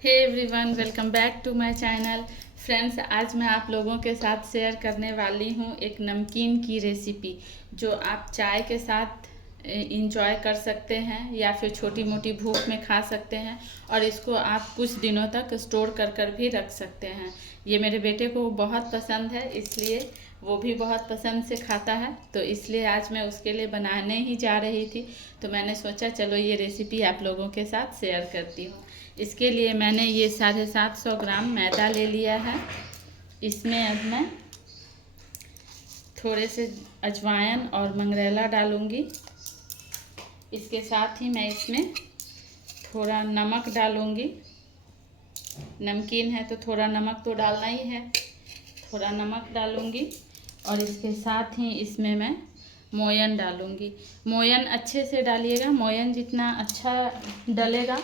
Hey everyone, welcome back to my channel. Friends, आज मैं आप लोगों के साथ शेयर करने वाली हूँ एक नमकीन की रेसिपी जो आप चाय के साथ इंजॉय कर सकते हैं या फिर छोटी मोटी भूख में खा सकते हैं और इसको आप कुछ दिनों तक स्टोर कर भी रख सकते हैं। ये मेरे बेटे को बहुत पसंद है, इसलिए वो भी बहुत पसंद से खाता है, तो इसलिए आज मैं उसके लिए बनाने ही जा रही थी। तो मैंने सोचा चलो ये रेसिपी आप लोगों के साथ शेयर करती हूँ। इसके लिए मैंने ये 750 ग्राम मैदा ले लिया है। इसमें अब मैं थोड़े से अजवाइन और मंगरेला डालूंगी। इसके साथ ही मैं इसमें थोड़ा नमक डालूंगी। नमकीन है तो थोड़ा नमक तो डालना ही है, थोड़ा नमक डालूंगी। और इसके साथ ही इसमें मैं मोयन डालूंगी। मोयन अच्छे से डालिएगा, मोयन जितना अच्छा डलेगा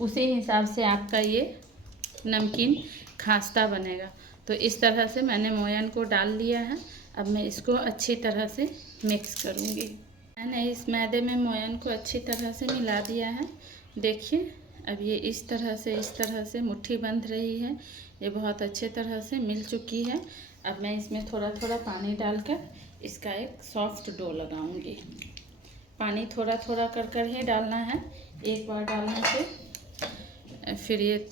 उसी हिसाब से आपका ये नमकीन खास्ता बनेगा। तो इस तरह से मैंने मोयन को डाल लिया है। अब मैं इसको अच्छी तरह से मिक्स करूँगी। मैंने इस मैदे में मोयन को अच्छी तरह से मिला दिया है। देखिए, अब ये इस तरह से मुट्ठी बंध रही है। ये बहुत अच्छे तरह से मिल चुकी है। अब मैं इसमें थोड़ा थोड़ा पानी डालकर इसका एक सॉफ्ट डो लगाऊंगी। पानी थोड़ा थोड़ा कर ही डालना है, एक बार डालने से फिर ये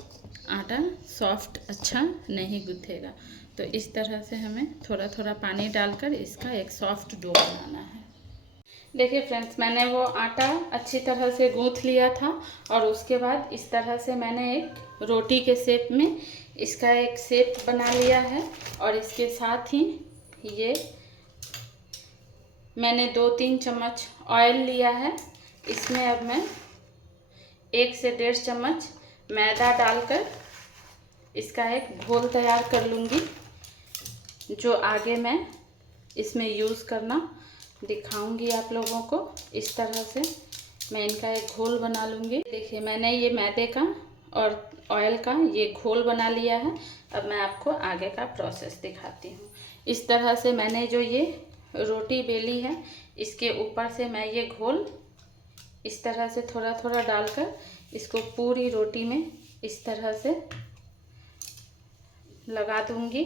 आटा सॉफ्ट अच्छा नहीं गूँथेगा। तो इस तरह से हमें थोड़ा थोड़ा पानी डालकर इसका एक सॉफ्ट डो बनाना है। देखिए फ्रेंड्स, मैंने वो आटा अच्छी तरह से गूँथ लिया था और उसके बाद इस तरह से मैंने एक रोटी के शेप में इसका एक शेप बना लिया है। और इसके साथ ही ये मैंने 2-3 चम्मच ऑयल लिया है। इसमें अब मैं 1 से 1.5 चम्मच मैदा डालकर इसका एक घोल तैयार कर लूँगी, जो आगे मैं इसमें यूज़ करना दिखाऊंगी आप लोगों को। इस तरह से मैं इनका एक घोल बना लूँगी। देखिए, मैंने ये मैदे का और ऑयल का ये घोल बना लिया है। अब मैं आपको आगे का प्रोसेस दिखाती हूँ। इस तरह से मैंने जो ये रोटी बेली है, इसके ऊपर से मैं ये घोल इस तरह से थोड़ा थोड़ा डालकर इसको पूरी रोटी में इस तरह से लगा दूँगी।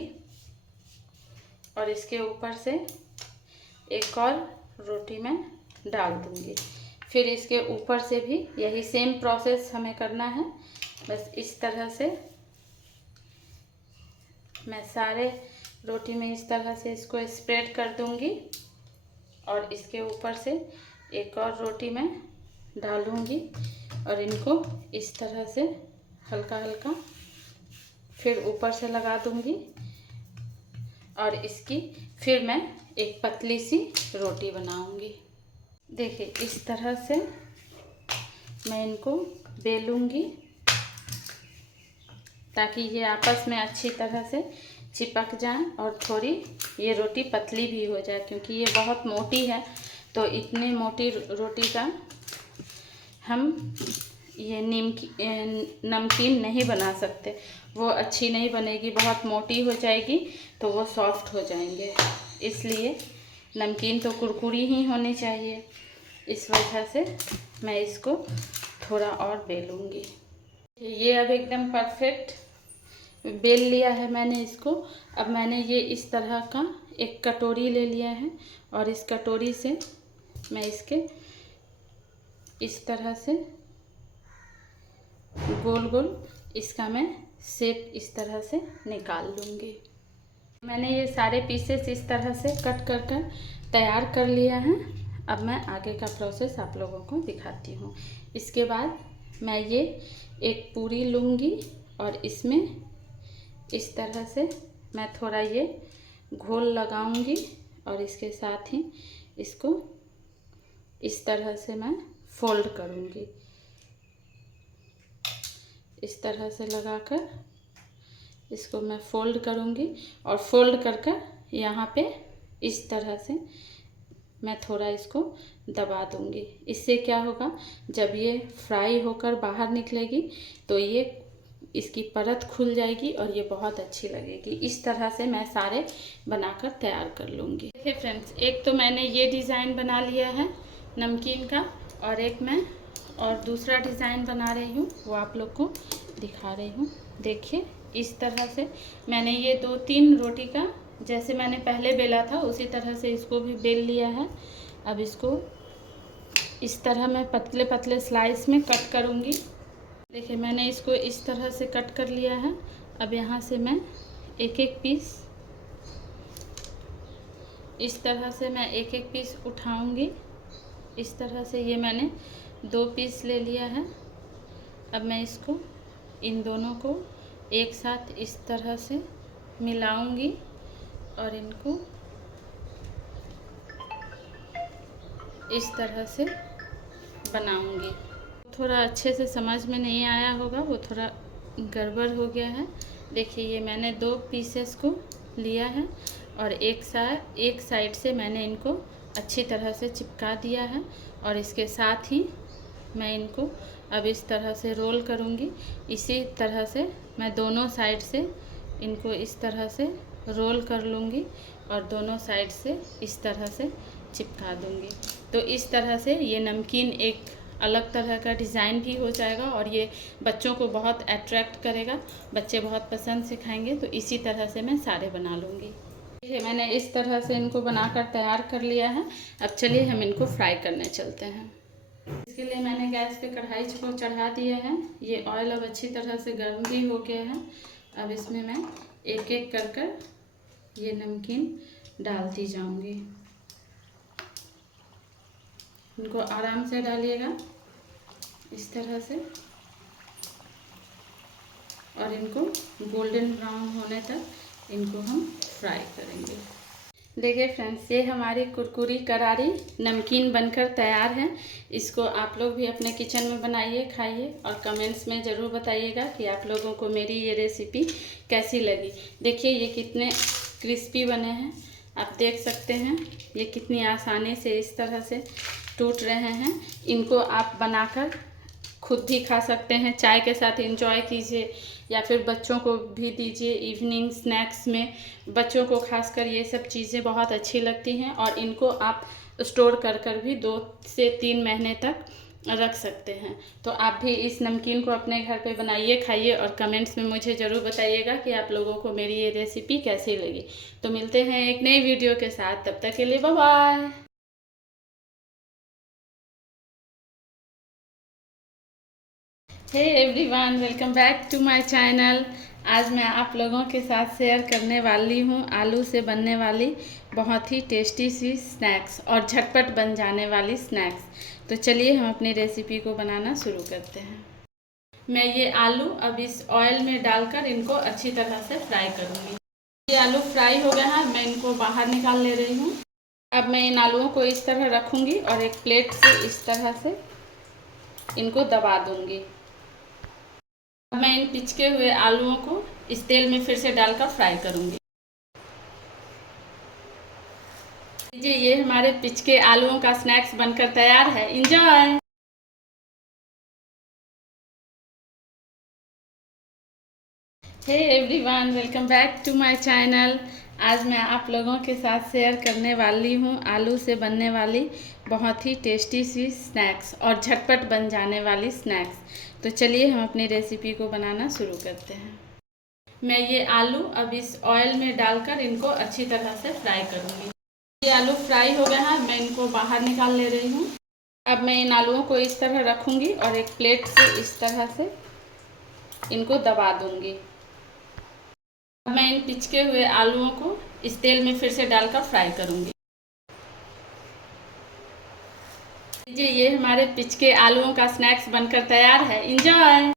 और इसके ऊपर से एक और रोटी में डाल दूँगी। फिर इसके ऊपर से भी यही सेम प्रोसेस हमें करना है। बस इस तरह से मैं सारे रोटी में इस तरह से इसको स्प्रेड कर दूँगी और इसके ऊपर से एक और रोटी में डालूँगी और इनको इस तरह से हल्का हल्का फिर ऊपर से लगा दूँगी। और इसकी फिर मैं एक पतली सी रोटी बनाऊँगी। देखिए, इस तरह से मैं इनको बेलूँगी ताकि ये आपस में अच्छी तरह से चिपक जाए और थोड़ी ये रोटी पतली भी हो जाए, क्योंकि ये बहुत मोटी है। तो इतनी मोटी रोटी का हम ये नमकीन नहीं बना सकते, वो अच्छी नहीं बनेगी, बहुत मोटी हो जाएगी तो वो सॉफ्ट हो जाएंगे। इसलिए नमकीन तो कुरकुरी ही होनी चाहिए। इस वजह से मैं इसको थोड़ा और बेलूँगी। ये अब एकदम परफेक्ट बेल लिया है मैंने इसको। अब मैंने ये इस तरह का एक कटोरी ले लिया है और इस कटोरी से मैं इसके इस तरह से गोल गोल इसका मैं शेप इस तरह से निकाल लूँगी। मैंने ये सारे पीसेस इस तरह से कट कर तैयार कर लिया है। अब मैं आगे का प्रोसेस आप लोगों को दिखाती हूँ। इसके बाद मैं ये एक पूरी लूँगी और इसमें इस तरह से मैं थोड़ा ये घोल लगाऊंगी और इसके साथ ही इसको इस तरह से मैं फोल्ड करूँगी। इस तरह से लगाकर इसको मैं फोल्ड करूँगी और फोल्ड कर यहाँ पे इस तरह से मैं थोड़ा इसको दबा दूँगी। इससे क्या होगा, जब ये फ्राई होकर बाहर निकलेगी तो ये इसकी परत खुल जाएगी और ये बहुत अच्छी लगेगी। इस तरह से मैं सारे बनाकर तैयार कर लूँगी। देखिए फ्रेंड्स, एक तो मैंने ये डिज़ाइन बना लिया है नमकीन का और एक मैं और दूसरा डिज़ाइन बना रही हूँ, वो आप लोग को दिखा रही हूँ। देखिए इस तरह से मैंने ये 2-3 रोटी का जैसे मैंने पहले बेला था उसी तरह से इसको भी बेल लिया है। अब इसको इस तरह मैं पतले पतले स्लाइस में कट करूँगी। देखिए मैंने इसको इस तरह से कट कर लिया है। अब यहाँ से मैं एक एक पीस इस तरह से मैं एक एक पीस उठाऊँगी। इस तरह से ये मैंने 2 पीस ले लिया है। अब मैं इसको इन दोनों को एक साथ इस तरह से मिलाऊंगी और इनको इस तरह से बनाऊंगी। थोड़ा अच्छे से समझ में नहीं आया होगा, वो थोड़ा गड़बड़ हो गया है। देखिए ये मैंने 2 पीसेस को लिया है और एक साइड से मैंने इनको अच्छी तरह से चिपका दिया है और इसके साथ ही मैं इनको अब इस तरह से रोल करूँगी। इसी तरह से मैं दोनों साइड से इनको इस तरह से रोल कर लूँगी और दोनों साइड से इस तरह से चिपका दूँगी। तो इस तरह से ये नमकीन एक अलग तरह का डिज़ाइन भी हो जाएगा और ये बच्चों को बहुत अट्रैक्ट करेगा, बच्चे बहुत पसंद से खाएंगे। तो इसी तरह से मैं सारे बना लूँगी। देखिए मैंने इस तरह से इनको बनाकर तैयार कर लिया है। अब चलिए हम इनको फ्राई करने चलते हैं। इसके लिए मैंने गैस पे कढ़ाई को चढ़ा दिया है। ये ऑयल अब अच्छी तरह से गर्म भी हो गया है। अब इसमें मैं एक एक कर ये नमकीन डालती जाऊंगी। इनको आराम से डालिएगा इस तरह से और इनको गोल्डन ब्राउन होने तक इनको हम फ्राई करेंगे। देखिए फ्रेंड्स, ये हमारी कुरकुरी करारी नमकीन बनकर तैयार है। इसको आप लोग भी अपने किचन में बनाइए, खाइए और कमेंट्स में ज़रूर बताइएगा कि आप लोगों को मेरी ये रेसिपी कैसी लगी। देखिए ये कितने क्रिस्पी बने हैं, आप देख सकते हैं। ये कितनी आसानी से इस तरह से टूट रहे हैं। इनको आप बनाकर खुद भी खा सकते हैं, चाय के साथ एंजॉय कीजिए या फिर बच्चों को भी दीजिए। इवनिंग स्नैक्स में बच्चों को खासकर ये सब चीज़ें बहुत अच्छी लगती हैं और इनको आप स्टोर कर भी 2 से 3 महीने तक रख सकते हैं। तो आप भी इस नमकीन को अपने घर पे बनाइए, खाइए और कमेंट्स में मुझे ज़रूर बताइएगा कि आप लोगों को मेरी ये रेसिपी कैसी लगी। तो मिलते हैं एक नई वीडियो के साथ, तब तक के लिए bye bye. Hey everyone, welcome back to my channel. आज मैं आप लोगों के साथ शेयर करने वाली हूँ आलू से बनने वाली बहुत ही टेस्टी सी स्नैक्स और झटपट बन जाने वाली स्नैक्स। तो चलिए हम अपनी रेसिपी को बनाना शुरू करते हैं। मैं ये आलू अब इस ऑयल में डालकर इनको अच्छी तरह से फ्राई करूँगी। ये आलू फ्राई हो गया है, मैं इनको बाहर निकाल ले रही हूँ। अब मैं इन आलूओं को इस तरह रखूँगी और एक प्लेट से इस तरह से इनको दबा दूँगी। मैं इन पिचके हुए आलूओं को इस तेल में फिर से डालकर फ्राई करूंगी। ये हमारे पिचके आलूओं का स्नैक्स बनकर तैयार है। Enjoy. Hey everyone, welcome back to my channel. आज मैं आप लोगों के साथ शेयर करने वाली हूँ आलू से बनने वाली बहुत ही टेस्टी सी स्नैक्स और झटपट बन जाने वाली स्नैक्स। तो चलिए हम अपनी रेसिपी को बनाना शुरू करते हैं। मैं ये आलू अब इस ऑयल में डालकर इनको अच्छी तरह से फ्राई करूँगी। ये आलू फ्राई हो गया है, मैं इनको बाहर निकाल ले रही हूँ। अब मैं इन आलूओं को इस तरह रखूँगी और एक प्लेट से इस तरह से इनको दबा दूँगी। अब मैं इन पिचके हुए आलूओं को इस तेल में फिर से डालकर फ्राई करूँगी। ये हमारे पिचके आलूओं का स्नैक्स बनकर तैयार है। एंजॉय।